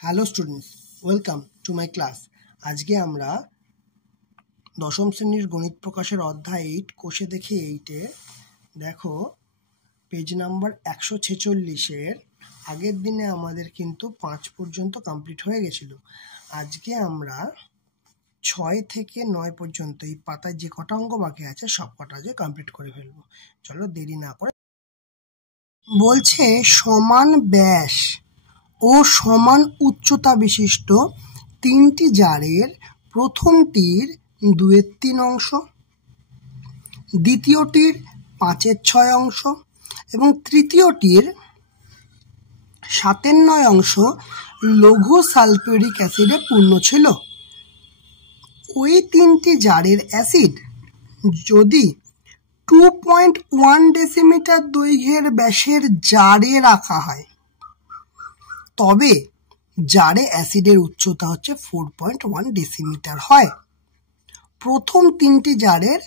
Hello students, welcome to my class. আজকে আমরা দশম শ্রেণীর গণিত প্রকাশের অধ্যায় 8 কোষে দেখে 8-এ দেখো পেজ নাম্বার 146-এর আগের দিনে আমাদের কিন্তু 5 পর্যন্ত কমপ্লিট হয়ে গেছিল। আজকে আমরা 6 থেকে 9 পর্যন্ত এই পাতায় যে কটা অঙ্ক বাকি আছে সব কটা আজকে কমপ্লিট করে ফেলবো। চলো দেরি না করে। বলছে সমান ব্যাস ও সমান উচ্চতা বিশিষ্ট তিনটি জারের প্রথমটির 2/3 অংশ, দ্বিতীয়টির 5/6 অংশ এবং তৃতীয়টির 7/9 অংশ লঘু সালফিউরিক অ্যাসিডে পূর্ণ ছিল। ওই তিনটি জারের অ্যাসিড যদি 2.1 ডেসিমিটার দৈর্ঘ্যের ব্যাসের জারে রাখা হয়, তবে জারে অ্যাসিডের উচ্চতা হচ্ছে 4.1 ডেসিমিটার হয়। প্রথম তিনটি জারের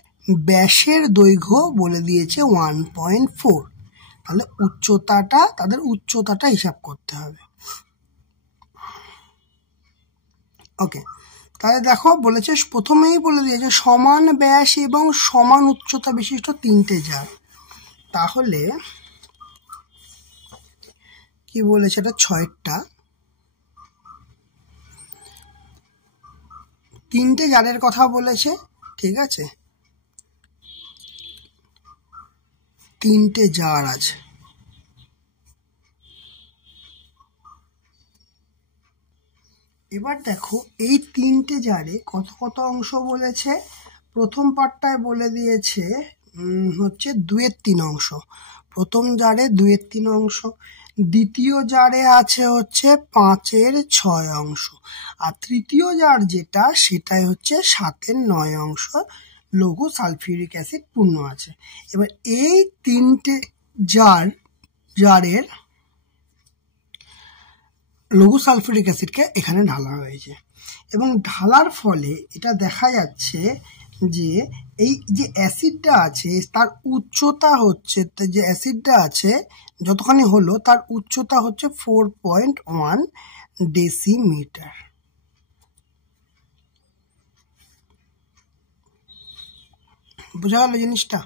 ব্যাসের দৈর্ঘ্য বলে দিয়েছে 1.4, তাহলে তাদের উচ্চতাটা হিসাব করতে হবে। ওকে, তাহলে দেখো বলেছে, প্রথমেই বলে দিয়েছে সমান ব্যাস এবং সমান উচ্চতা বিশিষ্ট তিনটে জার। তাহলে কি বলেছে, এটা 6টা তিনটে জারের কথা বলেছে, ঠিক আছে? তিনটে জার আছে। এবার দেখো এই তিনটে জারে কত কত অংশ বলেছে। প্রথম পার্টটায় বলে দিয়েছে হচ্ছে 2/3 অংশ, প্রথম জারে 2/3 অংশ। দ্বিতীয় জারে আছে হচ্ছে 5/6 অংশ, আর তৃতীয় জার যেটা সেটাই হচ্ছে 7/9 অংশ লঘু সালফিউরিক অ্যাসিড পূর্ণ আছে। এবার এই তিনটে জারের লঘু সালফিউরিক অ্যাসিডকে এখানে ঢালা হয়েছে এবং ঢালার ফলে এটা দেখা যাচ্ছে যে এই যে অ্যাসিডটা আছে তার উচ্চতা হচ্ছে, যে অ্যাসিডটা আছে যতখানি হলো তার উচ্চতা হচ্ছে 4.1 ডেসিমিটার। বোঝা গেল জিনিসটা?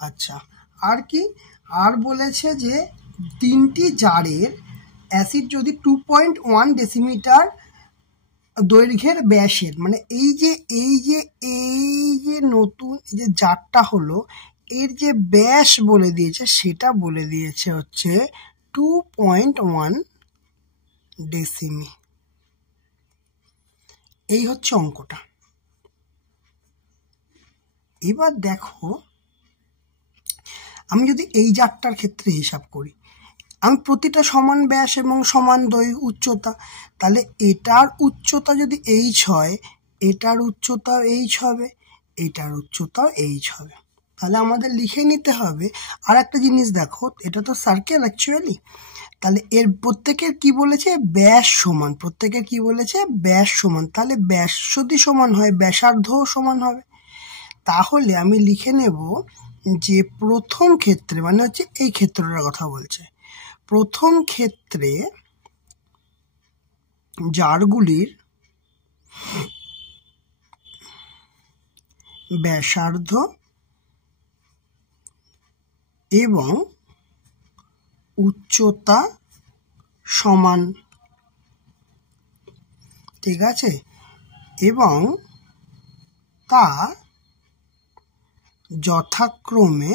আচ্ছা, আর কি আর বলেছে যে তিনটি জারের অ্যাসিড যদি 2.1 ডেসিমিটার দৈর্ঘ্যের ব্যাসের, মানে এই যে নতুন যে জারটা হলো এর যে ব্যাস বলে দিয়েছে সেটা বলে দিয়েছে হচ্ছে 2.1 ডেসিমি। এই হচ্ছে অঙ্কটা। এবার দেখো আমি যদি এই জারটার ক্ষেত্রে হিসাব করি, আমি প্রতিটা সমান ব্যাস এবং সমান উচ্চতা, তাহলে এটার উচ্চতা যদি h হয়, এটার উচ্চতাও h হবে, এটার উচ্চতাও h হবে। তাহলে আমাদের লিখে নিতে হবে। আর একটা জিনিস দেখো, এটা তো সার্কেল অ্যাকচুয়ালি, তাহলে এর প্রত্যেকের কি বলেছে, ব্যাস সমান। প্রত্যেকের কি বলেছে, ব্যাস সমান। তাহলে ব্যাস যদি সমান হয় ব্যাসার্ধও সমান হবে। তাহলে আমি লিখে নেব যে প্রথম ক্ষেত্রে, মানে হচ্ছে এই ক্ষেত্রটার কথা বলছে, প্রথম ক্ষেত্রে জারগুলির ব্যাসার্ধ এবং উচ্চতা সমান, ঠিক আছে? এবং তা যথাক্রমে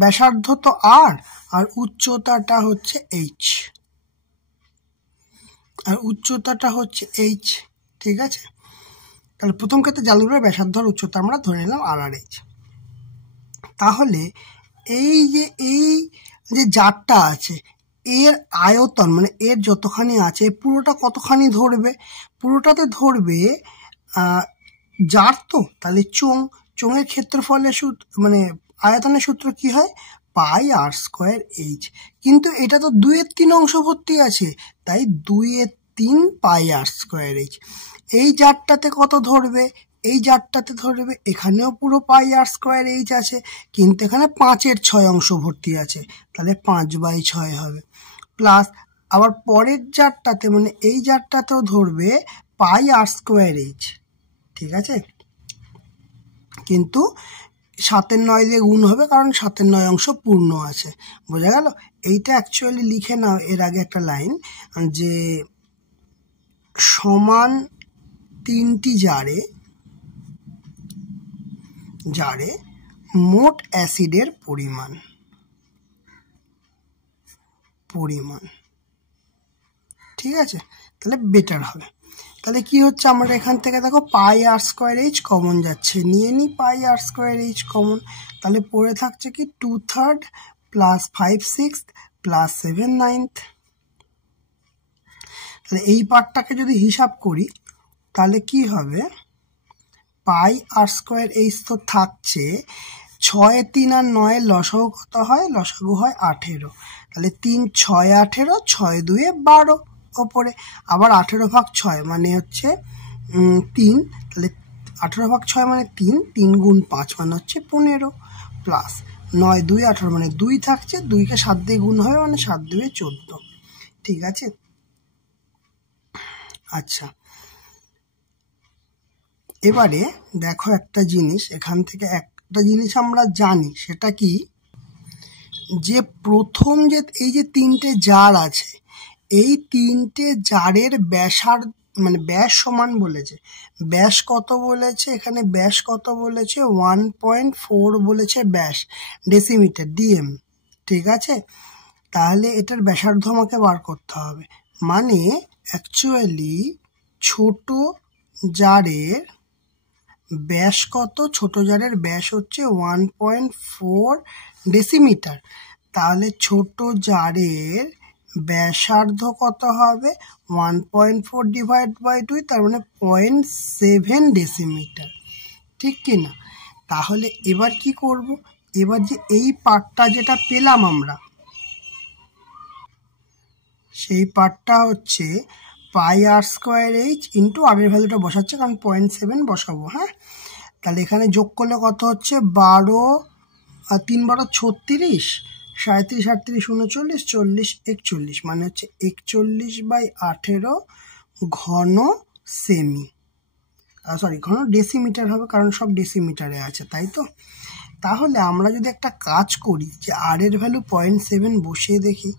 ব্যাসার্ধ তো আর উচ্চতাটা হচ্ছে h, আর উচ্চতাটা হচ্ছে h, ঠিক আছে? তাহলে প্রথম ক্ষেত্রে জারগুলোর ব্যাসার্ধ আর উচ্চতা আমরা ধরে নিলাম r/h। তাহলে এই যে জারটা আছে এর আয়তন, মানে এর যতখানি আছে পুরোটা কতখানি ধরবে, পুরোটাতে ধরবে জার, তো তাহলে চোঙের ক্ষেত্রফলের মানে আয়তনের সূত্র কি হয়, πr²h। কিন্তু এটা তো 2/3 অংশ ভর্তি আছে, তাই 2/3 πr²h। এই জারটাতে কত ধরবে, এই জারটাতে ধরবে এখানেও পুরো πr²h আছে, কিন্তু এখানে 5/6 অংশ ভর্তি আছে, তাহলে 5/6 হবে, প্লাস আবার পরের জারটাতে মানে এই জারটাতেও ধরবে পাই আর স্কোয়ার এইচ, ঠিক আছে, কিন্তু 7 9 দিয়ে গুণ হবে কারণ 7 9 অংশ পূর্ণ আছে, বোঝা গেল। এইটা অ্যাকচুয়ালি লিখে নাও এর আগে একটা লাইন, যে সমান 3টি জারে মোট অ্যাসিডের পরিমাণ, ঠিক আছে, তাহলে বেটার হবে। তাহলে কি হচ্ছে, আমরা এখান থেকে দেখো পাই আর স্কোয়ার এইচ কমন যাচ্ছে, নিয়ে নিই পাই আর স্কোয়ার এইচ কমন, তাহলে পড়ে থাকছে কি 2/3 প্লাস 5/6 প্লাস 7/9। তাহলে এই পার্টটাকে যদি হিসাব করি তাহলে কি হবে, পাই আর স্কোয়ার এইচ তো থাকছে, 6 3 আর 9 লসাগু কত হয়, লসাগু হয় 18, তাহলে 3 6 18, 6 2 12 ওপরে, আবার 18 ভাগ 6 মানে হচ্ছে 3, তাহলে 18 ভাগ 6 মানে 3, 3 গুণ 5 মানে হচ্ছে 15, প্লাস 9 2 18 মানে 2 থাকছে, 2কে 7 দিয়ে গুণ হবে মানে 7 2 14, ঠিক আছে। আচ্ছা, এবারে দেখো একটা জিনিস, এখান থেকে একটা জিনিস আমরা জানি, সেটা কি, যে প্রথম যে এই যে 3টে জার আছে, এই 3টে জারের ব্যাসার মানে ব্যাস সমান বলেছে, ব্যাস কত বলেছে, এখানে ব্যাস কত বলেছে 1.4 বলেছে ব্যাস, ডেসিমিটার ডিএম, ঠিক আছে। তাহলে এটার ব্যাসার্ধ আমাকে বার করতে হবে, মানে অ্যাকচুয়ালি ছোট জারের ব্যাস কত, ছোট জারের ব্যাস হচ্ছে 1.4 ডেসিমিটার, তাহলে ছোট জারের ব্যাসার্ধ কত হবে 1.4 ডিভাইড বাই 2, তার মানে 0.7 ডেসিমিটার, ঠিক কি না। তাহলে এবার কি করব, এবার যে এই পার্টটা যেটা পেলাম আমরা, সেই পার্টটা হচ্ছে পাই আর স্কোয়ার এইচ ইন্টু আর এর ভ্যালুটা বসাচ্ছে কারণ 0.7 বসাবো, হ্যাঁ। তাহলে এখানে যোগ করলে কত হচ্ছে 12 আর 3 12 36, 37 38 39 40 41, মানে হচ্ছে 41/18 ঘন সেমি, সরি ঘন ডেসিমিটার হবে কারণ সব ডেসিমিটারে আছে, তাই তো। তাহলে আমরা যদি একটা কাজ করি, যে আর এর ভ্যালু 0.7 বসিয়ে দেখি,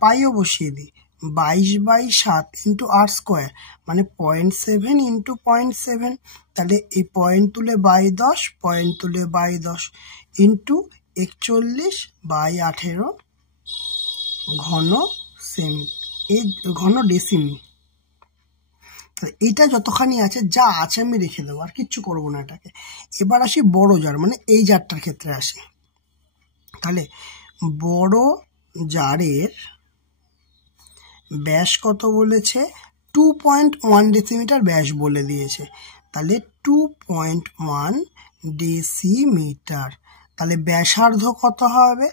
পাইও বসিয়ে দিই, 22/7 ইন্টু আর স্কোয়ার মানে 0.7 ইন্টু 0.7, তাহলে এই পয়েন্ট তুলে 10 পয়েন্ট তুলে 10 ইন্টু 41/18 ঘন সেমি, এই ঘন ডেসিমি। এইটা যতখানি আছে যা আছে আমি রেখে দেবো, আর কিচ্ছু করবো না এটাকে। এবার আসি বড় জার, মানে এই জারটার ক্ষেত্রে আসি। তাহলে বড় জারের ব্যাস কত বলেছে, 2.1 ডেসিমিটার ব্যাস বলে দিয়েছে, তাহলে 2.1 ডেসিমিটার। তাহলে ব্যাসার্ধ কত হবে,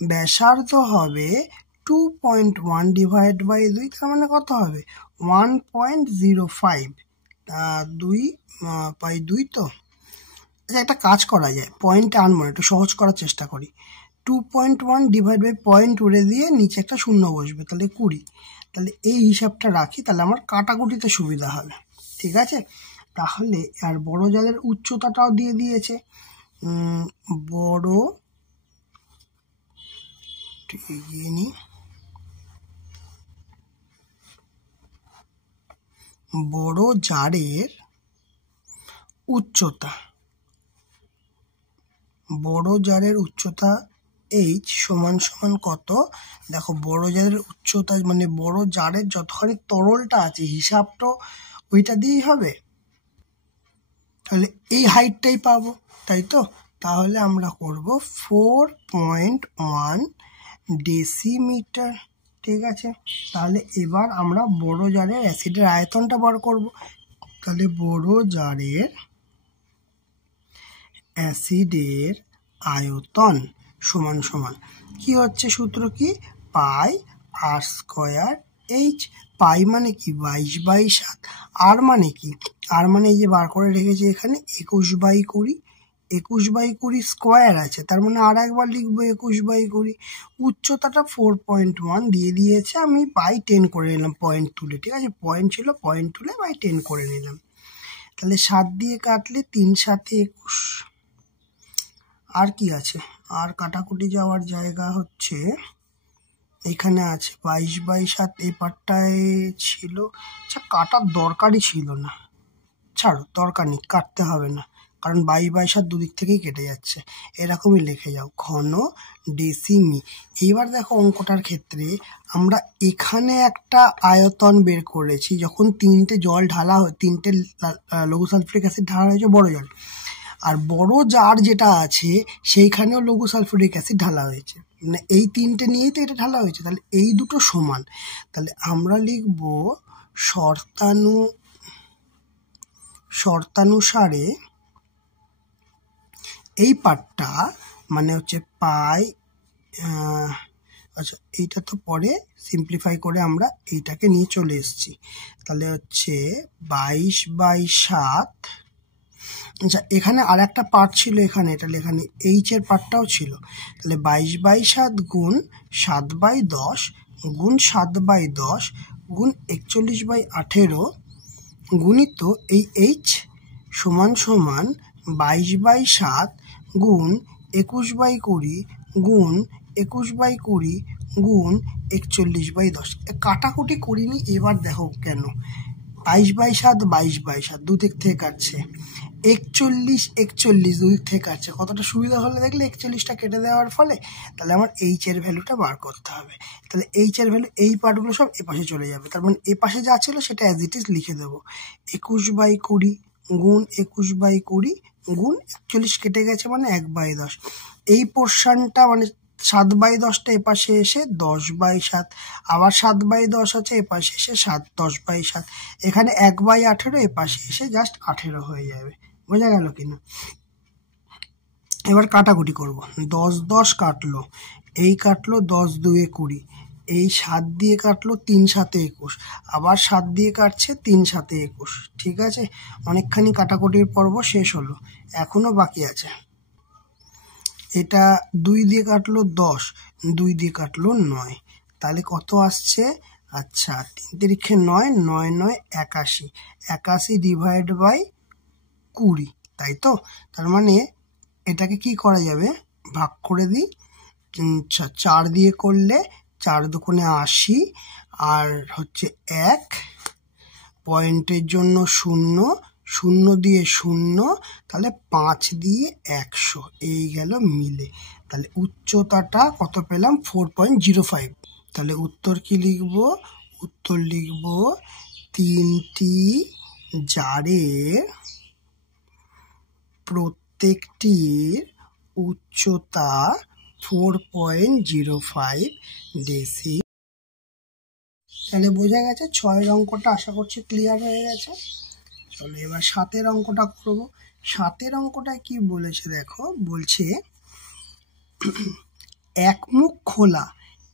ব্যাসার্ধ হবে 2.1 ডিভাইড বাই 2, তার মানে কত হবে 1.05, 2/2 তো। আচ্ছা, একটা কাজ করা যায়, পয়েন্ট আনবো, একটু সহজ করার চেষ্টা করি। 2.1 ডিভাইড বাই পয়েন্ট উড়ে দিয়ে নিচে একটা শূন্য বসবে, তাহলে 20, তাহলে এই হিসাবটা রাখি, তাহলে আমার কাটাকুটিতে সুবিধা হবে, ঠিক আছে। তাহলে আর বড় জারের উচ্চতাটাও দিয়ে দিয়েছে, বড় জারের উচ্চতা, বড় জারের উচ্চতা এইচ সমান সমান কত, দেখো বড় জারের উচ্চতা মানে বড় জারের যতখানি তরলটা আছে হিসাবটা ওইটা দিয়েই হবে, তাহলে এই হাইটটাই পাবো, তাই তো। তাহলে আমরা করব 4.1 ডেসিমিটার, ঠিক আছে। তাহলে এবার আমরা বড় জারের অ্যাসিডের আয়তনটা বার করব, তাহলে বড় জারের অ্যাসিডের আয়তন সমান সমান কি হচ্ছে, সূত্র কি, পাই আর স্কোয়ার এইচ। পাই মানে কি 22/7, আর মানে কি, আর মানে এই যে বার করে রেখেছি এখানে 21/20, 21/20 স্কোয়ার আছে, তার মানে আর একবার লিখবো 21/20। উচ্চতাটা 4.1 দিয়ে দিয়েছে, আমি বাই 10 করে নিলাম পয়েন্ট তুলে, ঠিক আছে, পয়েন্ট ছিল পয়েন্ট তুলে বাই 10 করে নিলাম। তাহলে 7 দিয়ে কাটলে 3 7 21। আর কি আছে, আর কাটাকুটি যাওয়ার জায়গা হচ্ছে এখানে আছে 22/7, এই পার্টটায় ছিল, আচ্ছা কাটার দরকারই ছিল না, ছাড়ো দরকার নেই, কাটতে হবে না, কারণ 22/7 দুদিক থেকেই কেটে যাচ্ছে, এরকমই লিখে যাও ঘন ডেসিমি। এইবার দেখো অঙ্কটার ক্ষেত্রে আমরা এখানে একটা আয়তন বের করেছি, যখন 3টে জল ঢালা হয়, 3টে লঘু সালফিউরিক অ্যাসিড ঢালা হয়েছে বড় জল, আর বড় জার যেটা আছে সেইখানেও লঘু সালফিউরিক অ্যাসিড ঢালা হয়েছে, মানে এই 3টে নিয়েই তো এটা ঢালা হয়েছে, তাহলে এই দুটো সমান। তাহলে আমরা লিখব শর্তানুসারে এই পার্টটা মানে হচ্ছে পাই, আচ্ছা এইটা তো পরে সিম্পলিফাই করে আমরা এইটাকে নিয়ে চলে এসেছি, তাহলে হচ্ছে 22/7। আচ্ছা এখানে আর একটা পার্ট ছিল এখানে, এটা এখানে এইচ এর পার্টটাও ছিল, তাহলে 22/7 গুণ 7/10 গুণ 7/10 গুণ 41/18 গুণিত এই এইচ সমান সমান 22/7 গুণ 21/20 গুণ 21/20 গুণ 41/10। কাটাকুটি করিনি, এবার দেখো কেন, 22/7 22/7 দুদিক থেকে কাটছে, 41 41 দুদিক থেকে কাটছে, কতটা সুবিধা হলে দেখলে 41টা কেটে দেওয়ার ফলে। তাহলে আমার এইচ এর ভ্যালুটা বার করতে হবে, তাহলে এইচ এর ভ্যালু এই পার্টগুলো সব এপাশে চলে যাবে, তার মানে এপাশে যা ছিল সেটা অ্যাজ ইট ইজ লিখে দেবো, 21/20 গুণ 21/20 গুণ 41 কেটে গেছে মানে 1/10। এই পোর্শনটা মানে 7/10টা এপাশে এসে 10/7, আবার 7/10 আছে এপাশে এসে 10/7, এখানে 1/18 এপাশে এসে জাস্ট 18 হয়ে যাবে, বোঝা গেল কিনা। এবার কাটাকুটি করব, 10 10 কাটলো, এই কাটলো 10 2 20, এই 7 দিয়ে কাটলো 3 7 21, আবার 7 দিয়ে কাটছে 3 7 21, ঠিক আছে, অনেকখানি কাটাকুটির পর্ব শেষ হলো, এখনো বাকি আছে। এটা 2 দিয়ে কাটলো 10, 2 দিয়ে কাটলো 9, তাহলে কত আসছে, আচ্ছা 3 তিরিক্ষে 9, 9 9 81, 81 ডিভাইড বাই 20, তাই তো, তার মানে এটাকে কি করা যাবে, ভাগ করে দিই, 4 দিয়ে করলে 4 দুগুণে 80, আর হচ্ছে 1 পয়েন্টের জন্য 0, 0 দিয়ে 0, তাহলে 5 দিয়ে 100, এই গেল মিলে। তাহলে উচ্চতাটা কত পেলাম, 4.05। তাহলে উত্তর কি লিখব, উত্তর লিখব 3টি জারের প্রত্যেকটির উচ্চতা 4.05 ডেসি। তাহলে বোঝা গেছে 6 অঙ্কটা, আশা করছি ক্লিয়ার হয়ে গেছে। চলো এবার 7 অঙ্কটা করব। 7 অঙ্কটা কি বলেছে দেখো, বলছে একমুখ খোলা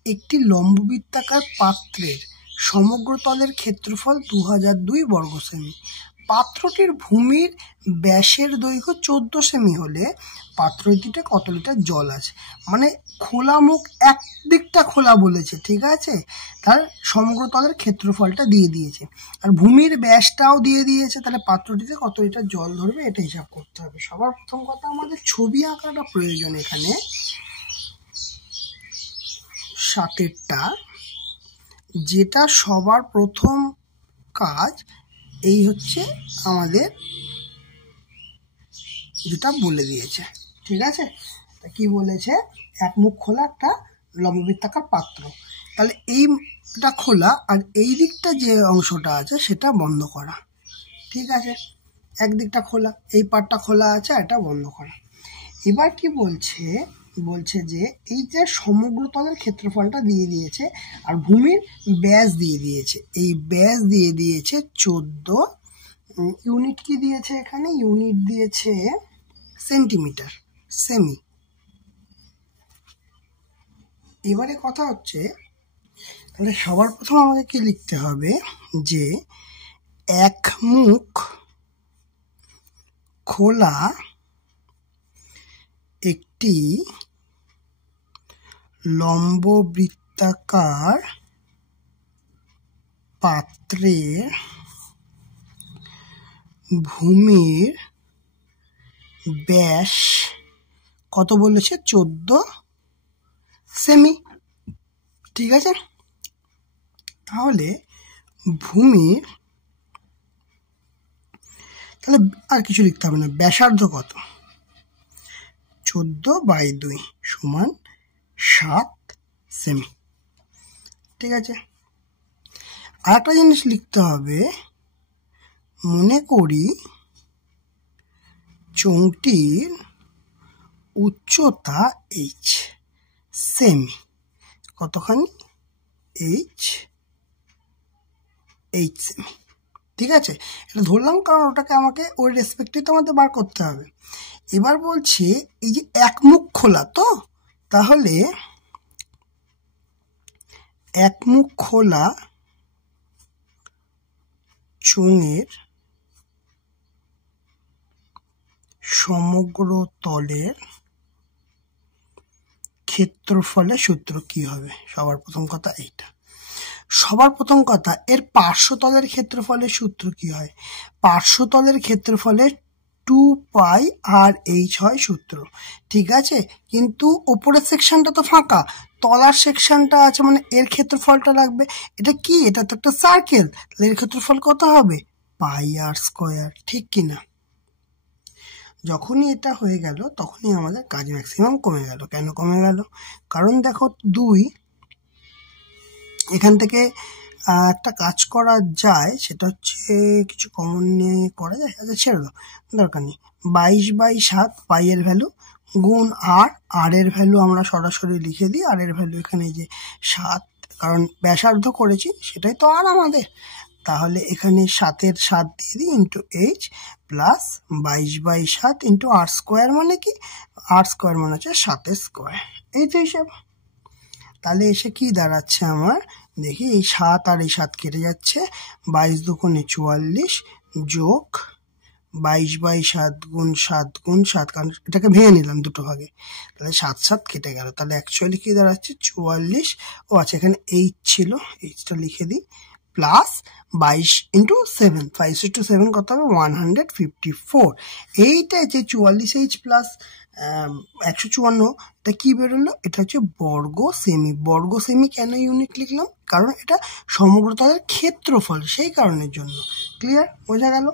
একটি লম্ববৃত্তাকার পাত্রের সমগ্র তলের ক্ষেত্রফল 2002 বর্গ সেমি। পাত্রটির ভূমির ব্যাসের দৈর্ঘ্য 14 সেমি হলে পাত্রটিতে কত লিটার জল আছে, মানে খোলা মুখ এক দিকটা খোলা বলেছে, ঠিক আছে, তার সমগ্র তলের ক্ষেত্রফলটা দিয়ে দিয়েছে, আর ভূমির ব্যাসটাও দিয়ে দিয়েছে, তাহলে পাত্রটিতে কত লিটার জল ধরবে এটা হিসাব করতে হবে। সবার প্রথম কথা আমাদের ছবি আঁকাটা প্রয়োজন এখানে, 7টা যেটা সবার প্রথম কাজ, এই হচ্ছে আমাদের যেটা বলে দিয়েছে, ঠিক আছে, তা কি বলেছে, এক মুখ খোলা একটা লম্ববৃত্তাকার পাত্র, তাহলে এইটা খোলা আর এই দিকটা যে অংশটা আছে সেটা বন্ধ করা, ঠিক আছে, একদিকটা খোলা, এই পার্টটা খোলা আছে, এটা বন্ধ করা। এবার কি বলছে, বলছে যে এই যে সমগ্র তলের ক্ষেত্রফলটা দিয়ে দিয়েছে আর ভূমির ব্যাস দিয়ে দিয়েছে, এই ব্যাস দিয়ে দিয়েছে 14, ইউনিট কি দিয়েছে এখানে, ইউনিট দিয়েছে সেন্টিমিটার, সেমি। এবারে কথা হচ্ছে, তাহলে সবার প্রথম আমাকে কি লিখতে হবে, যে এক মুখ খোলা একটি লম্ব বৃত্তাকার পাত্রের ভূমির ব্যাস কত বলেছে? 14 সেমি। ঠিক আছে, তাহলে ভূমির, তাহলে আর কিছু লিখতে হবে না, ব্যাসার্ধ কত? 14/2 সমান 7 সেমি। ঠিক আছে, আর একটা জিনিস লিখতে হবে, মনে করি চোঙটির উচ্চতা h সেমি। কতখানি? h semi. ঠিক আছে, এটা ধরলাম কারণ ওটাকে আমাকে ওই রেসপেক্টে তো আমাদের বার করতে হবে। এবার বলছে এই যে এক মুখ খোলা, তো তাহলে এক মুখ খোলা চোঙের সমগ্র তলের ক্ষেত্রফলের সূত্র কি হবে? সবার প্রথম কথা এইটা। সবার প্রথম কথা, এর পার্শ্বতলের ক্ষেত্রফলের সূত্র কি হয়? পার্শ্বতলের ক্ষেত্রফলের 2πr/h হয় সূত্র। ঠিক আছে, কিন্তু ওপরের সেকশনটা তো ফাঁকা, তলার সেকশনটা আছে, মানে এর ক্ষেত্রফলটা লাগবে। এটা কি? এটা তো একটা সার্কেল, তাহলে এর ক্ষেত্রফল কত হবে? πr²। ঠিক কিনা? যখনই এটা হয়ে গেল তখনই আমাদের কাজ ম্যাক্সিমাম কমে গেল। কেন কমে গেল? কারণ দেখো 2, এখান থেকে একটা কাজ করা যায়, সেটা হচ্ছে কিছু কমন নিয়ে করা যায়। আচ্ছা ছেড়ে দাও, দরকার নেই। 22/7 পাই এর ভ্যালু গুণ আর এর ভ্যালু আমরা সরাসরি লিখে দিই। আর এর ভ্যালু এখানে যে 7, কারণ ব্যাসার্ধ করেছি সেটাই তো আর আমাদের, তাহলে এখানে 7-এর 7 দিয়ে দিই into h plus 22/7 into r², মানে কি? r² মানে হচ্ছে 7-এর স্কোয়ার। এই তো হিসাব। তাহলে এসে কি দাঁড়াচ্ছে আমার? দেখি, এই 7 আর এই 7 কেটে যাচ্ছে, 22×2 = 44 যোগ 22/7 গুণ 7 গুণ 7, কারণ এটাকে ভেঙে নিলাম দুটো ভাগে, তাহলে 7 কেটে গেল। তাহলে অ্যাকচুয়ালি কি দাঁড়াচ্ছে? 44। ও আচ্ছা, এখানে 8 ছিল, 8টা লিখে দিই, প্লাস 22×7, 5:7 কত হবে? 154। এইটা যে 44h প্লাস 154, এটা কি বেরোলো? এটা হচ্ছে বর্গ সেমি। বর্গ সেমি কেন ইউনিট লিখলাম? কারণ এটা সমগ্র তলের ক্ষেত্রফল, সেই কারণের জন্য। ক্লিয়ার? বোঝা গেল?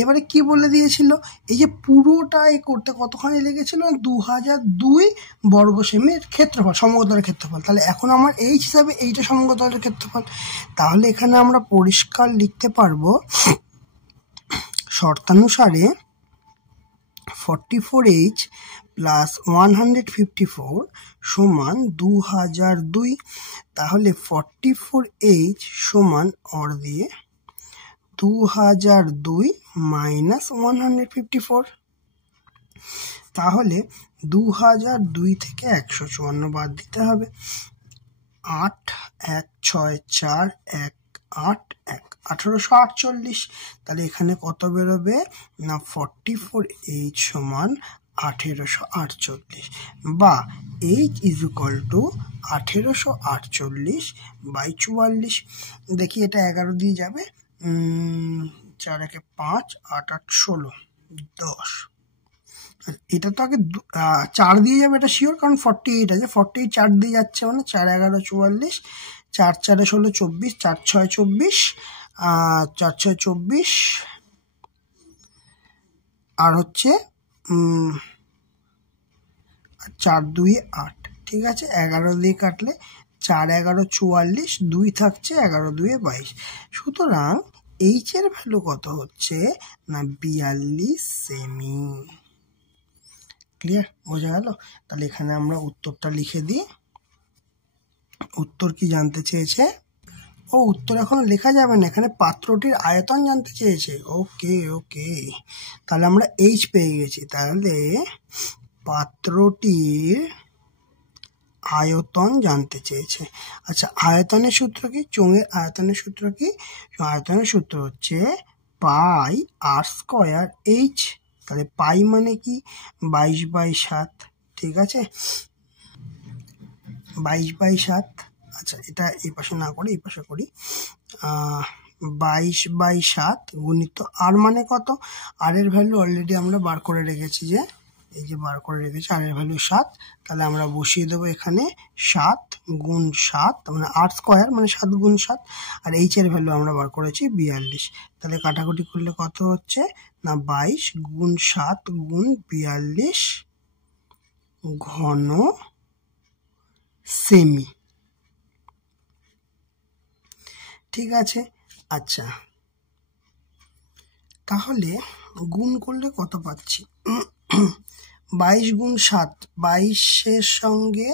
এবারে কি বলে দিয়েছিল? এই যে পুরোটা করতে কতখানি লেগেছিল? 2002 বর্গ সেমির ক্ষেত্রফল, সমগ্রতলের ক্ষেত্রফল। তাহলে এখন আমার এইচ হিসাবে এইটা সমগ্রতলের ক্ষেত্রফল। তাহলে এখানে আমরা পরিষ্কার লিখতে পারবো, শর্তানুসারে 44h প্লাস 154 সমান 2002। তাহলে 44h সমান অর দিয়ে 2002 মাইনাস 154। তাহলে 2002 থেকে 154 বাদ দিতে হবে। 8, 1, 6, 4, 1, 8, 1, 1848। তাহলে এখানে কত বেরোবে না? 44h সমান 1848, বা h ইজ ইকুয়াল টু 1848/44। দেখি, এটা 11 দিয়ে যাবে, 4 × 5, 8, 8, 16, 10। এটা তো আগে 4 দিয়ে যাবে, এটা শিওর, কারণ 48 আছে, 48 4 দিয়ে যাচ্ছে, মানে 4, 11, 44, 4, 4, 16, 24, 4, 6, 24, 4, 6, 24, আর হচ্ছে 4, 2, 8। ঠিক আছে, 11 দিয়ে কাটলে 4, 11, 44, 2 থাকছে, 11, 2, 22। সুতরাং এইচ এর ভ্যালু কত হচ্ছে না? 42 সেমি। ক্লিয়ার? বোঝা গেল? তাহলে এখানে আমরা উত্তরটা লিখে দিই। উত্তর কি জানতে চেয়েছে? ও, উত্তর এখন লেখা যাবে না, এখানে পাত্রটির আয়তন জানতে চেয়েছে। ওকে, তাহলে আমরা এইচ পেয়ে গেছি। তাহলে পাত্রটির আয়তন জানতে চেয়েছে। আচ্ছা, আয়তনের সূত্র কি? চোঙের আয়তনের সূত্র কি? আয়তনের সূত্র হচ্ছে πr²h তাহলে পাই মানে কি 22/7, ঠিক আছে, 22/7। আচ্ছা, এটা এই পাশে না করে এই পাশে করি। 22/7 গুণিত আর মানে কত, আর এর ভ্যালু অলরেডি আমরা বার করে রেখেছি, যে এই যে বার করে রেখেছি, আর এর ভ্যালু 7। তাহলে আমরা বসিয়ে দেবো এখানে 7 গুণ 7 মানে 8 স্কোয়ার মানে 7 গুণ 7, আর এইচ এর ভ্যালু আমরা বার করেছি 42। তাহলে কাটাকুটি করলে কত হচ্ছে না 22 গুণ 7 গুণ 42 ঘন সেমি, ঠিক আছে। আচ্ছা, তাহলে গুণ করলে কত পাচ্ছি, 22 গুণ 7, 22-এর সঙ্গে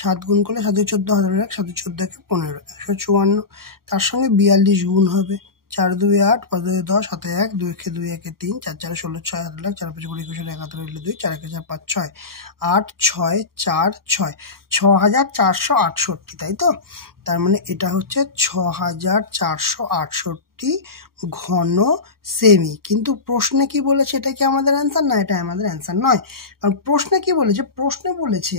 7 গুণ করলে 7 14 1, 7 14 15, 154, তার সঙ্গে 42 গুণ হবে, 4 2 8, 5 2 10, 7 1, 2 2 1 3, 4 4 16, 6 7 লাখ, 4 5 20 21 11 2, 4 1 4 5 6, 8 6 4 6, 6468, তাই তো? তার মানে এটা হচ্ছে 6468 ঘন সেমি। কিন্তু প্রশ্নে কি বলেছে, এটা কি আমাদের অ্যান্সার? না, এটা আমাদের অ্যান্সার নয়। কারণ প্রশ্নে কি বলেছে, প্রশ্নে বলেছে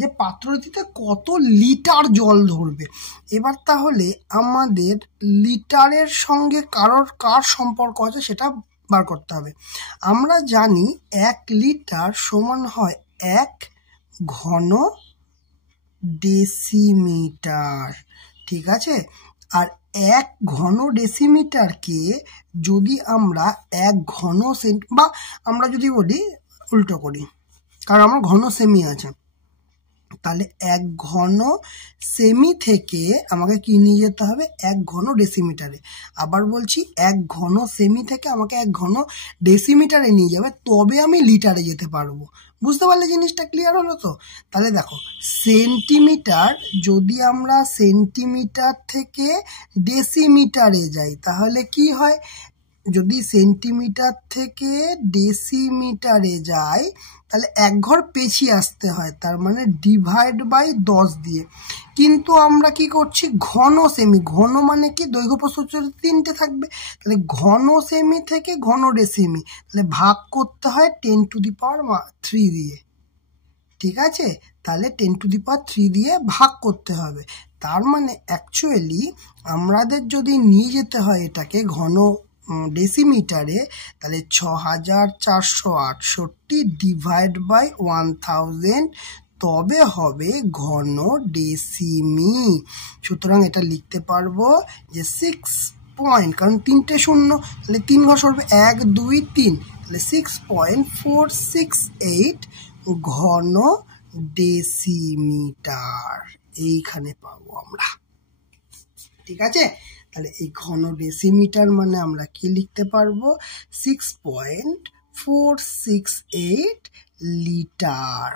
যে পাত্রটিতে কত লিটার জল ধরবে। এবার তাহলে আমাদের লিটারের সঙ্গে কার সম্পর্ক আছে সেটা বার করতে হবে। আমরা জানি 1 লিটার সমান হয় 1 ঘন ডেসিমিটার, ঠিক আছে। আর 1 ঘন ডেসিমিটারকে যদি আমরা 1 ঘন বা আমরা যদি বলি উল্টো করি, কারণ আমার ঘন সেমি আছে, তাহলে 1 ঘন সেমি থেকে আমাকে কি নিয়ে যেতে হবে 1 ঘন ডেসিমিটারে। আবার বলছি 1 ঘন সেমি থেকে আমাকে 1 ঘন ডেসিমিটারে নিয়ে যাবে, তবে আমি লিটারে যেতে পারবো। বুঝতে পারলে জিনিসটা ক্লিয়ার হলো তো? তাহলে দেখো, সেন্টিমিটার, যদি আমরা সেন্টিমিটার থেকে ডেসিমিটারে যাই তাহলে কি হয়, যদি সেন্টিমিটার থেকে ডেসিমিটারে যাই তাহলে 1 ঘর পেছিয়ে আসতে হয়, তার মানে ডিভাইড বাই 10 দিয়ে। কিন্তু আমরা কি করছি, ঘন সেমি, ঘন মানে কি দৈর্ঘ্য প্রস্থ উচ্চতা 3টে থাকবে, তাহলে ঘন সেমি থেকে ঘন ডেসিমি, তাহলে ভাগ করতে হয় 10⁻³ দিয়ে, ঠিক আছে। তাহলে 10⁻³ দিয়ে ভাগ করতে হবে। তার মানে অ্যাকচুয়ালি আমাদের যদি নিয়ে যেতে হয় এটাকে ঘন ডেসিমিটারে, তাহলে 6468 ডিভাইড বাই 1000, তবে হবে ঘন ডেসিমি। সুতরাং এটা লিখতে পারবো যে 6 পয়েন্ট, কারণ 3টে শূন্য, তাহলে 3 ঘর সরবে 1 2 3, তাহলে 6.468 ঘন ডেসিমিটার এইখানে পাবো আমরা, ঠিক আছে। তাহলে এই ঘন ডেসিমিটার মানে আমরা কি লিখতে পারবো, 6.468 লিটার,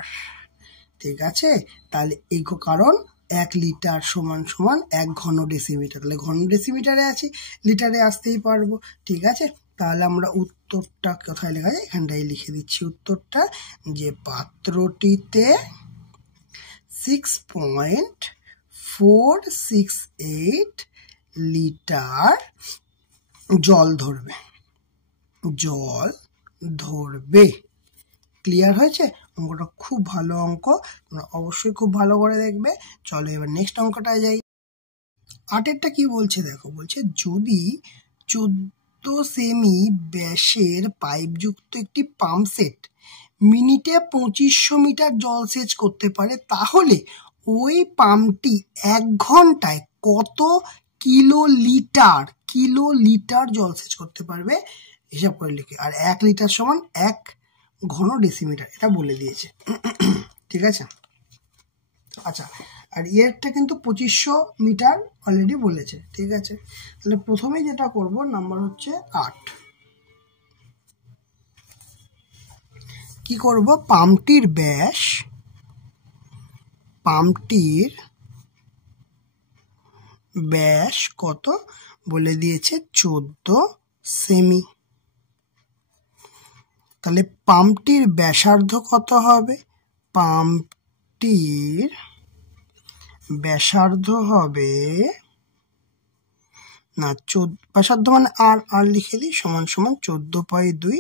ঠিক আছে। তাহলে এই কারণ 1 লিটার সমান সমান 1 ঘন ডেসিমিটার, তাহলে ঘন ডেসিমিটারে আছে, লিটারে আসতেই পারবো, ঠিক আছে। তাহলে আমরা উত্তরটা কোথায় লেখা যায়, এখানটাই লিখে দিচ্ছি উত্তরটা, যে পাত্রটিতে 6.468 লিটার জল ধরবে। ক্লিয়ার হয়েছে? অঙ্কটা খুব ভালো অঙ্ক, তোমরা অবশ্যই খুব ভালো করে দেখবে। চলো এবার নেক্সট অঙ্কটায় যাই। 8এরটা কি বলছে দেখো, বলছে যদি 14 সেমি ব্যাসের পাইপযুক্ত একটি পাম্প সেট মিনিটে 2500 মিটার জলসেচ করতে পারে, তাহলে ওই পাম্পটি 1 ঘন্টায় কত কিলোলিটার জলসেচ করতে পারবে, হিসাব করে লিখে। আর 1 লিটার সমান 1 ঘন ডেসিমিটার, এটা বলে দিয়েছে, ঠিক আছে। আচ্ছা, আর এরটা কিন্তু 2500 মিটার অলরেডি বলেছে, ঠিক আছে। তাহলে প্রথমেই যেটা করব, নাম্বার হচ্ছে 8, কি করব, পাম্পটির ব্যাস কত বলে দিয়েছে, 14 সেমি। তাহলে পাম্পটির ব্যাসার্ধ কত হবে, পাম্পটির ব্যাসার্ধ হবে না ব্যাসার্ধ মানে আর লিখে দিই সমান সমান 14/2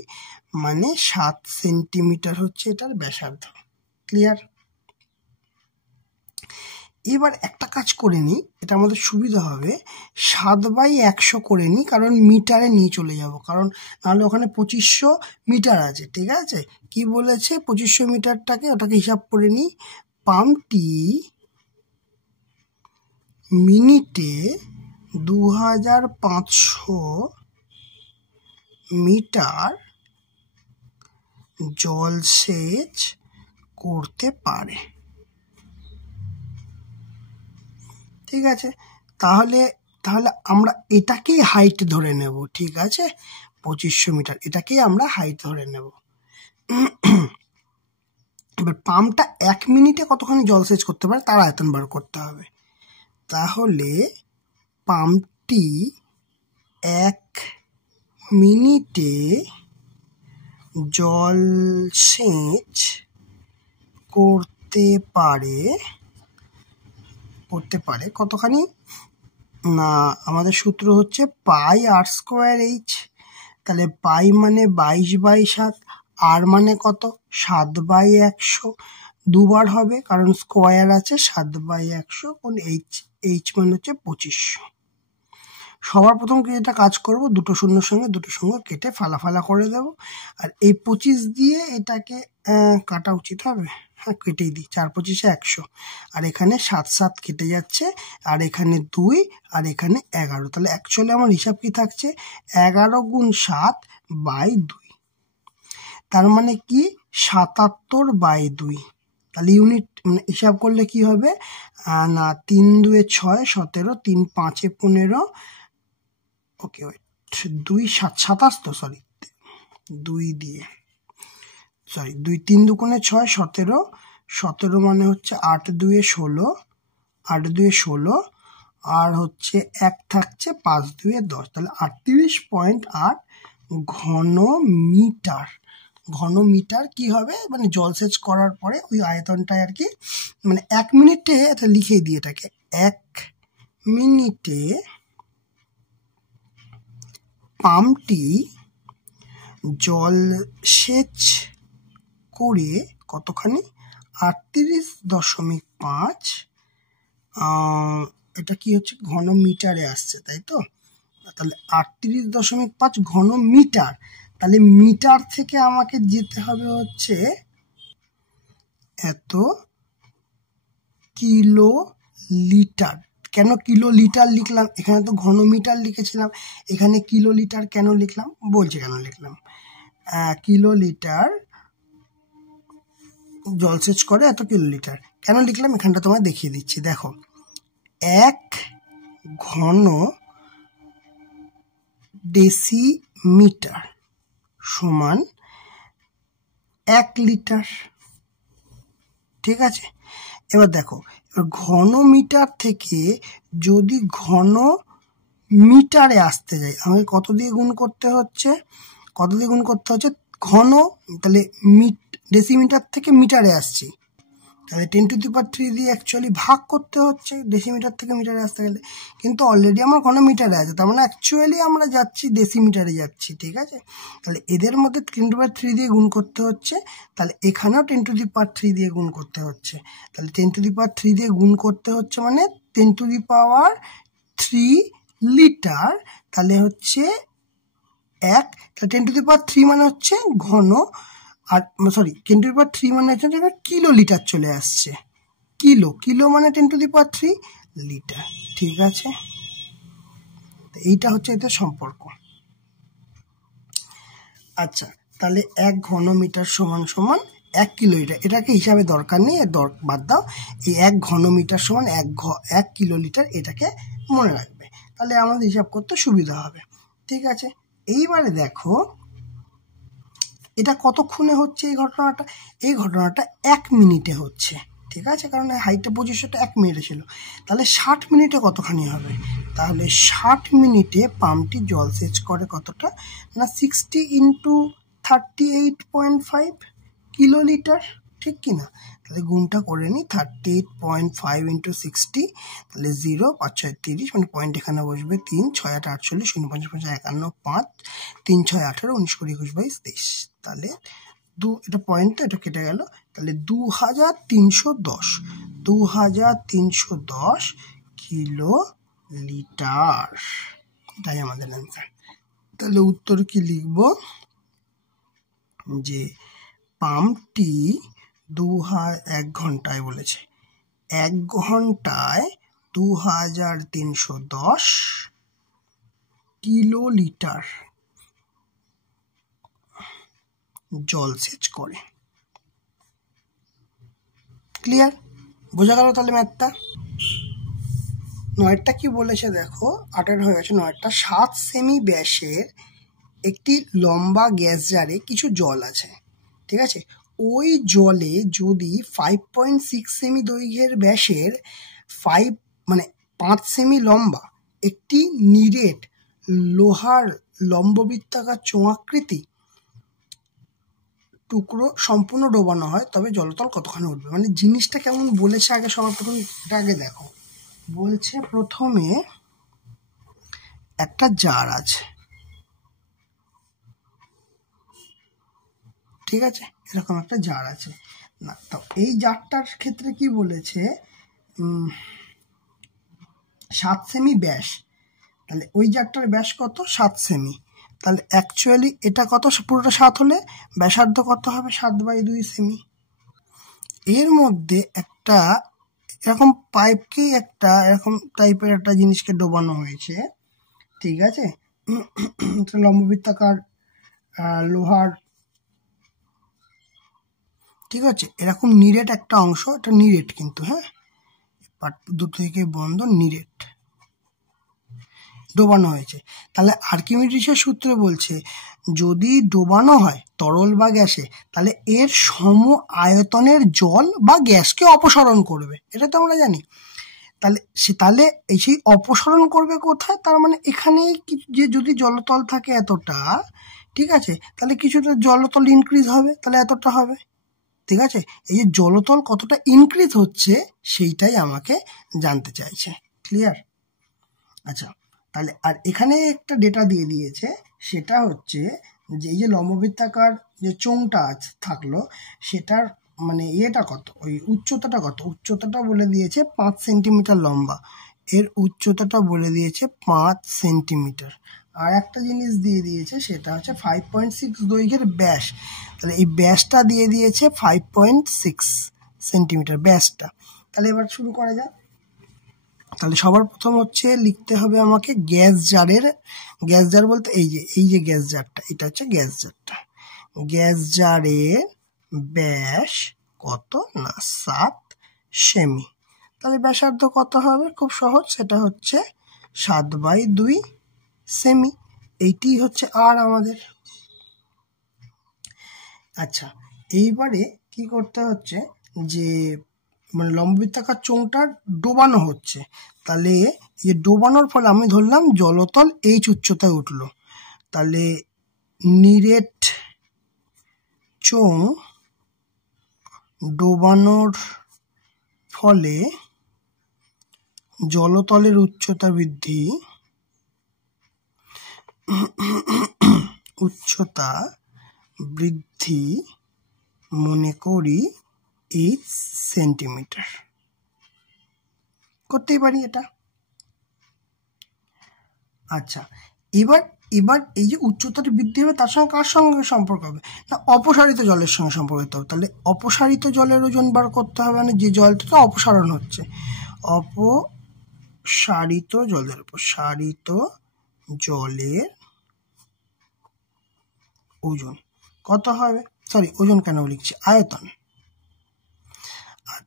মানে 7 সেন্টিমিটার হচ্ছে এটার ব্যাসার্ধ। ক্লিয়ার? এবার একটা কাজ করে নিই, এটা আমাদের সুবিধা হবে, 7/100 করে নিই, কারণ মিটারে নিয়ে চলে যাব, কারণ নাহলে ওখানে 2500 মিটার আছে। ঠিক আছে, কি বলেছে 2500 মিটারটাকে, ওটাকে হিসাব করে নিই। পাম্পটি মিনিটে 2500 মিটার জলসেচ করতে পারে। ঠিক আছে, তাহলে আমরা এটাকেই হাইট ধরে নেব। ঠিক আছে, 2500 মিটার এটাকেই আমরা হাইট ধরে নেব। এবার পাম্পটা 1 মিনিটে কতখানি জলসেচ করতে পারে তার আয়তন বার করতে হবে। তাহলে পাম্পটি 1 মিনিটে জলসেচ করতে পারে কতখানি না, আমাদের সূত্র হচ্ছে পাই আর স্কোয়ার এইচ। তাহলে পাই মানে 22/7, আর মানে কত 7/100, দুবার হবে কারণ স্কোয়ার আছে 7/100, কোন এইচ মানে হচ্ছে 2500। সবার প্রথম যেটা কাজ করব, দুটো শূন্যর সঙ্গে দুটো শূন্য কেটে ফালা করে দেব, আর এই 25 দিয়ে এটাকে কাটা উচিত হবে। হ্যাঁ, কেটেই দিই, 4×25 100, আর এখানে 7 কেটে যাচ্ছে, আর এখানে 2, আর এখানে 11। তাহলে অ্যাকচুয়ালি আমার হিসাব কি থাকছে, 11 × 7/2, তার মানে কি 77/2। তাহলে ইউনিট মানে হিসাব করলে কি হবে না, 3 × 2 = 6, 17, 3 × 5 = 15, ওকে ওয়েট 2 × 7 = 27, তো সরি 2 দিয়ে 3 × 2 = 6, 17, 17 মানে হচ্ছে 8 × 2 = 16, 8 × 2 = 16, আর হচ্ছে 1 থাকছে 5 × 2 = 10, তাহলে 38.8 ঘনমিটার কি হবে, মানে জলসেচ করার পরে ওই আয়তনটায় আর কি, মানে 1 মিনিটে, এটা লিখে দিই এটাকে, 1 মিনিটে পাম্পটি জলসেচ করে কতখানি 38.5, এটা কি হচ্ছে ঘনমিটারে আসছে, তাই তো? তাহলে 38.5 ঘনমিটার। তাহলে মিটার থেকে আমাকে যেতে হবে হচ্ছে এত কিলোলিটার। কেন কিলোলিটার লিখলাম, এখানে তো ঘনমিটার লিখেছিলাম, এখানে কিলোলিটার কেন লিখলাম, বলছি কেন লিখলাম। কিলোলিটার জলসেচ করে এত কিলোলিটার, কেন লিখলাম এখানটা তোমায় দেখিয়ে দিচ্ছি। দেখো, 1 ঘন ডেসিমিটার সমান 1 লিটার। ঠিক আছে, এবার দেখো, ঘনমিটার থেকে যদি ঘন মিটারে আসতে যাই, আমাকে কত দিয়ে গুণ করতে হচ্ছে, ঘন, তাহলে ডেসিমিটার থেকে মিটারে আসছি, তাহলে 10⁻³ দিয়ে অ্যাকচুয়ালি ভাগ করতে হচ্ছে ডেসিমিটার থেকে মিটারে আসতে গেলে, কিন্তু অলরেডি আমার ঘনমিটারে আছে, তার মানে অ্যাকচুয়ালি আমরা যাচ্ছি ডেসিমিটারে যাচ্ছি। ঠিক আছে, তাহলে এদের মধ্যে 10⁻³ দিয়ে গুণ করতে হচ্ছে, তাহলে এখানেও 10⁻³ দিয়ে গুণ করতে হচ্ছে, তাহলে 10⁻³ দিয়ে গুণ করতে হচ্ছে মানে 10⁻³ লিটার, তাহলে হচ্ছে 1, তাহলে 10⁻³ মানে হচ্ছে ঘন, আর সরি 10⁻³ মানে হচ্ছে কিলোলিটার চলে আসছে, কিলো মানে 10⁻³ লিটার। ঠিক আছে, এইটা হচ্ছে এদের সম্পর্ক। আচ্ছা, তাহলে 1 ঘনমিটার সমান 1 কিলোলিটার, এটাকে হিসাবে দরকার নেই, বাদ দাও। এই 1 ঘনমিটার সমান 1 কিলোলিটার, এটাকে মনে রাখবে, তাহলে আমাদের হিসাব করতে সুবিধা হবে। ঠিক আছে, এইবারে দেখো এটা কতক্ষণে হচ্ছে এই ঘটনাটা 1 মিনিটে হচ্ছে। ঠিক আছে, কারণ হাইটটা 2500টা 1 মিনিটে ছিল, তাহলে 60 মিনিটে কতখানি হবে, তাহলে 60 মিনিটে পাম্পটি জলসেচ করে কতটা না 60 × 38.5 কিলোলিটার। ঠিক কি না? তাহলে গুণটা করে নিই, 38.5 × 60, তাহলে 0 5 6 30, মানে পয়েন্ট এখানে বসবে 3 6 8 48 0 5 5 51 5 3 6 18 19 20 21 22 23, তাহলে এটা পয়েন্ট তো এটা কেটে গেল, তাহলে 2310 কিলোলিটার, এটাই আমাদের অ্যান্সার। তাহলে উত্তর কি লিখব, যে পাম্পটি 1 ঘন্টায় বলেছে, 1 ঘন্টায় 2310 কিলোলিটার জল সেচ করে। ক্লিয়ার? বোঝা গেল তাহলে ম্যাথটা? 9টা কি বলেছে দেখো, 8 হয়ে গেছে 9টা। 7 সেমি ব্যাসের একটি লম্বা গ্যাস জারে কিছু জল আছে, ঠিক আছে? ওই জলে যদি 5.6 সেমি দৈর্ঘ্যের ব্যাসের 5 সেমি লম্বা একটি নিরেট লোহার লম্ববৃত্তাকার চোঙাকৃতি টুকরো সম্পূর্ণ ডোবানো হয়, তবে জলতল কতখানি উঠবে? মানে জিনিসটা কেমন বলেছে আগে সবার প্রথম এটা আগে দেখো। বলছে প্রথমে একটা জার আছে, ঠিক আছে, এরকম একটা জার আছে না, তো এই জারটার ক্ষেত্রে কি বলেছে, 7 সেমি ব্যাস, তাহলে ওই জারটার ব্যাস কত? 7 সেমি। তাহলে অ্যাকচুয়ালি এটা কত? পুরোটা 7 হলে ব্যাসার্ধ কত হবে? 7/2 সেমি। এর মধ্যে একটা এরকম পাইপকেই একটা এরকম টাইপের একটা জিনিসকে ডোবানো হয়েছে, ঠিক আছে, লম্ববৃত্তাকার লোহার, ঠিক আছে, এরকম নিরেট একটা অংশ, এটা নিরেট কিন্তু, হ্যাঁ, দুটো থেকে বন্ধ, নিরেট ডোবানো হয়েছে। তাহলে আর্কিমিডিসের সূত্রে বলছে যদি ডোবানো হয় তরল বা গ্যাসে, তাহলে এর সম আয়তনের জল বা গ্যাসকে অপসারণ করবে, এটা তো আমরা জানি। তাহলে সেই অপসারণ করবে কোথায়? তার মানে এখানেই যে যদি জলতল থাকে এতটা, ঠিক আছে, তাহলে কিছুটা জলতল ইনক্রিজ হবে, তাহলে এতটা হবে, ঠিক আছে। এই যে জলতল কতটা ইনক্রিজ হচ্ছে সেইটাই আমাকে জানতে চাইছে। ক্লিয়ার? আচ্ছা, তাহলে আর এখানে একটা ডেটা দিয়ে দিয়েছে, সেটা হচ্ছে যে এই যে লম্ববৃত্তাকার যে চোঙটা থাকলো সেটার মানে ইয়েটা কত, ওই উচ্চতাটা কত? উচ্চতাটা বলে দিয়েছে 5 সেন্টিমিটার লম্বা, এর উচ্চতাটা বলে দিয়েছে 5 সেন্টিমিটার। আর একটা জিনিস দিয়ে দিয়েছে, সেটা হচ্ছে 5.6 দৈর্ঘ্যের ব্যাস, তাহলে এই ব্যাসটা দিয়ে দিয়েছে 5.6 সেন্টিমিটার ব্যাসটা। তাহলে এবার শুরু করা যাক। তাহলে সবার প্রথম হচ্ছে লিখতে হবে আমাকে গ্যাস জার বলতে এই যে গ্যাস জারটা, এটা হচ্ছে গ্যাস জারটা। গ্যাস জারের ব্যাস কত? না 7 সেমি। তাহলে ব্যাসার্ধ কত হবে? খুব সহজ, সেটা হচ্ছে 7/2 সেমি। এইটি হচ্ছে আর আমাদের। আচ্ছা, এইবারে কি করতে হচ্ছে, যে মানে লম্ববৃত্তাকার চোঙটা ডোবানো হচ্ছে, তাহলে এই ডোবানোর ফলে আমি ধরলাম জলতল এইচ উচ্চতায় উঠলো, তাহলে নিরেট চোঙ ডোবানোর ফলে জলতলের উচ্চতা বৃদ্ধি মনে করি 8 সেন্টিমিটার করতেই পারি এটা। আচ্ছা, এবার এই যে উচ্চতাটা বৃদ্ধি হবে তার সঙ্গে কার সঙ্গে সম্পর্ক হবে? না, অপসারিত জলের সঙ্গে সম্পর্কিত হবে। তাহলে অপসারিত জলের ওজন বার করতে হবে, মানে যে জলটা অপসারণ হচ্ছে, অপসারিত জলের ওজন কত হবে? সরি, ওজন কেন লিখছি, আয়তন।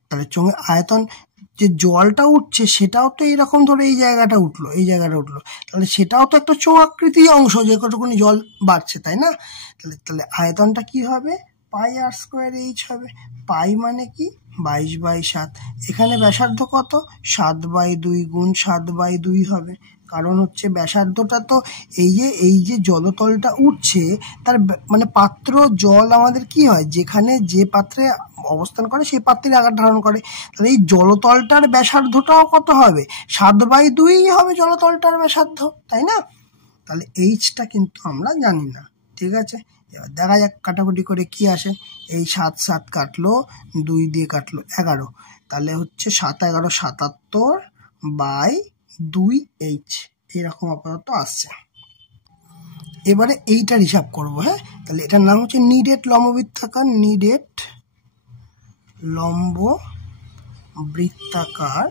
তাহলে চোঙের আয়তন, যে জলটা উঠছে সেটাও তো এইরকম, ধরো এই জায়গাটা উঠলো, তাহলে সেটাও তো একটা চোঙাকৃতি অংশ, যে কতটুকুনি জল বাড়ছে, তাই না? তাহলে আয়তনটা কি হবে? πr²h হবে। পাই মানে কি? 22/7। এখানে ব্যাসার্ধ কত? 7/2 গুণ 7/2 হবে, কারণ হচ্ছে ব্যাসার্ধটা তো এই যে জলতলটা উঠছে তার মানে পাত্র জল আমাদের কি হয়, যেখানে যে পাত্রে অবস্থান করে সেই পাত্রের আকার ধারণ করে। তাহলে এই জলতলটার ব্যাসার্ধটাও কত হবে, 7/2 হবে জলতলটার ব্যাসার্ধ, তাই না? তাহলে এইচটা কিন্তু আমরা জানি না, ঠিক আছে। এবার দেখা যাক কাটাকুটি করে কি আসে। এই 7 7 কাটলো, 2 দিয়ে কাটলো 11, তাহলে হচ্ছে 7 11 77/2h এরকম আপাতত আসছে। এবারে এইটার হিসাব করব, হ্যাঁ। তাহলে এটার নাম হচ্ছে নিডেড লম্ববৃত্তাকার, নিডেড লম্ববৃত্তাকার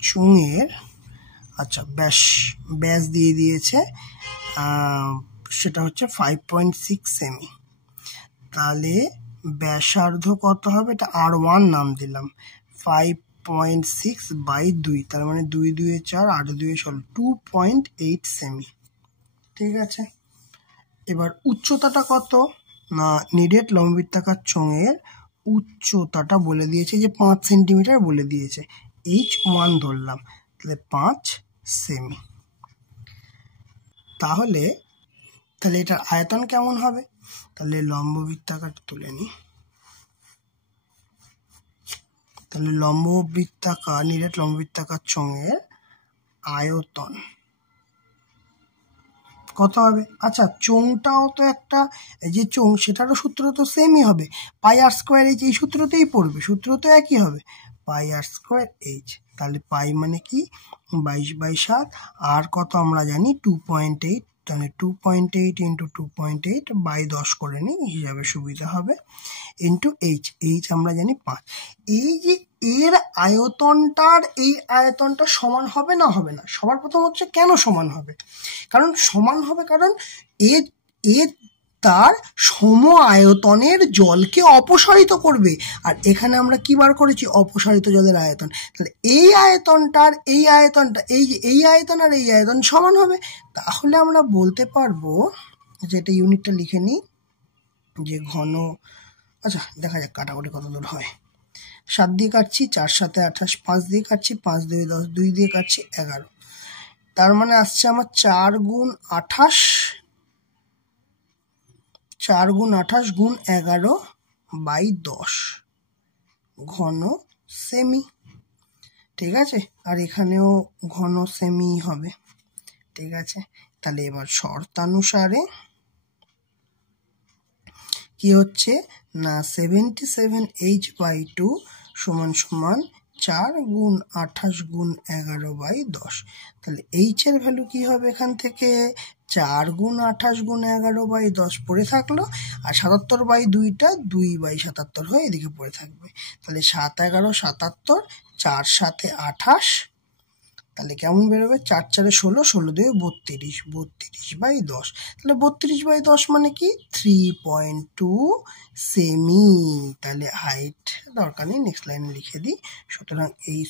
চোঙের, আচ্ছা ব্যাস দিয়ে দিয়েছে, সেটা হচ্ছে 5.6 সেমি। তাহলে ব্যাসার্ধ কত হবে, এটা R1 নাম দিলাম, 5.6/2, তার মানে 2 2 4, 8 2 16, 2.8 সেমি, ঠিক আছে। এবার উচ্চতাটা কত না, নিডেড লম্ববৃত্তাকার চোঙের উচ্চতাটা বলে দিয়েছে যে 5 সেন্টিমিটার বলে দিয়েছে, H1 ধরলাম, তাহলে 5 সেমি। তাহলে এটার আয়তন কেমন হবে, তাহলে লম্ববৃত্তাকার তুলে নিই। তাহলে নিরেট লম্ববৃত্তাকার চোঙের আয়তন কত হবে, আচ্ছা চোঙটাও তো একটা, যে চোঙ সেটারও সূত্র তো সেমই হবে, πr²h, এই সূত্রতেই পড়বে, সূত্র তো একই হবে, πr²h। তাহলে পাই মানে কি 22/7, আর কত আমরা জানি 2.8, তাহলে 2.8 × 2.8/10 করে নিই, হিসাবে সুবিধা হবে, ইন্টু এইচ আমরা জানি 5। এই যে এর আয়তনটার এই আয়তনটা সমান হবে না হবে না, সবার প্রথম হচ্ছে কেন সমান হবে, কারণ সমান হবে কারণ এ তার সম আয়তনের জলকে অপসারিত করবে, আর এখানে আমরা কি বার করেছি, অপসারিত জলের আয়তন। তাহলে এই আয়তনটা এই আয়তন আর এই আয়তন সমান হবে, তাহলে আমরা বলতে পারবো যে এটা ইউনিটটা লিখে নিই, যে ঘন, আচ্ছা দেখা যাক কাটাকুটি কত দূর হয়। 7 দিয়ে কাটছি, 4 7 28, 5 দিয়ে কাটছি, 5 2 10, 2 দিয়ে কাটছি 11, তার মানে আসছে আমার 4 × 28 × 11/10 ঘন সেমি, ঠিক আছে। আর এখানেও ঘন সেমি হবে, ঠিক আছে। তাহলে এবার শর্তানুসারে কি হচ্ছে না, 77h/2 সমান 4 × 28 × 11/10। তাহলে এইচ এর ভ্যালু কি হবে, এখান থেকে 4 × 28 × 11/10 পড়ে থাকলো, আর 77/2টা 2/77 হয়ে এদিকে পড়ে থাকবে। তাহলে 7 11 77, 4 7 28, তাহলে কেমন বেরোবে, 4 4 16, 16 2 32, 32/10। তাহলে 32/10 মানে কি 3.2 সেমি। তাহলে হাইট দরকার নেই, নেক্সট লাইনে লিখে দিই, সুতরাং এই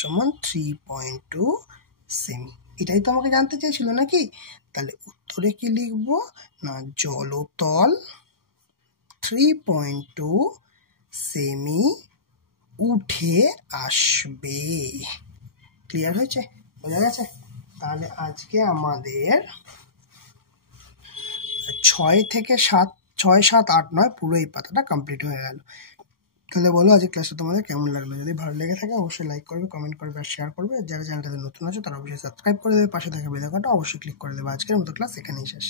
সমান 3.2 সেমি। এটাই তো আমাকে জানতে চেয়েছিল নাকি। তাহলে উত্তরে কি লিখবো না, জলতল 3.2 সেমি উঠে আসবে। ক্লিয়ার হয়েছে, বোঝা গেছে। তাহলে আজকে আমাদের 6 থেকে 7, 6 7 8 9 পুরো এই পাতাটা কমপ্লিট হয়ে গেল। তাহলে বলো আজকে ক্লাসটা তোমাদের কেমন লাগলো। যদি ভালো লেগে থাকে অবশ্যই লাইক করবে, কমেন্ট করবে আর শেয়ার করবে। যারা চ্যানেলটাতে নতুন আছে তারা অবশ্যই সাবস্ক্রাইব করে দেবে, পাশে থাকা বেল আইকনটা অবশ্যই ক্লিক করে দেবে। আজকের মতো ক্লাস এখানেই শেষ।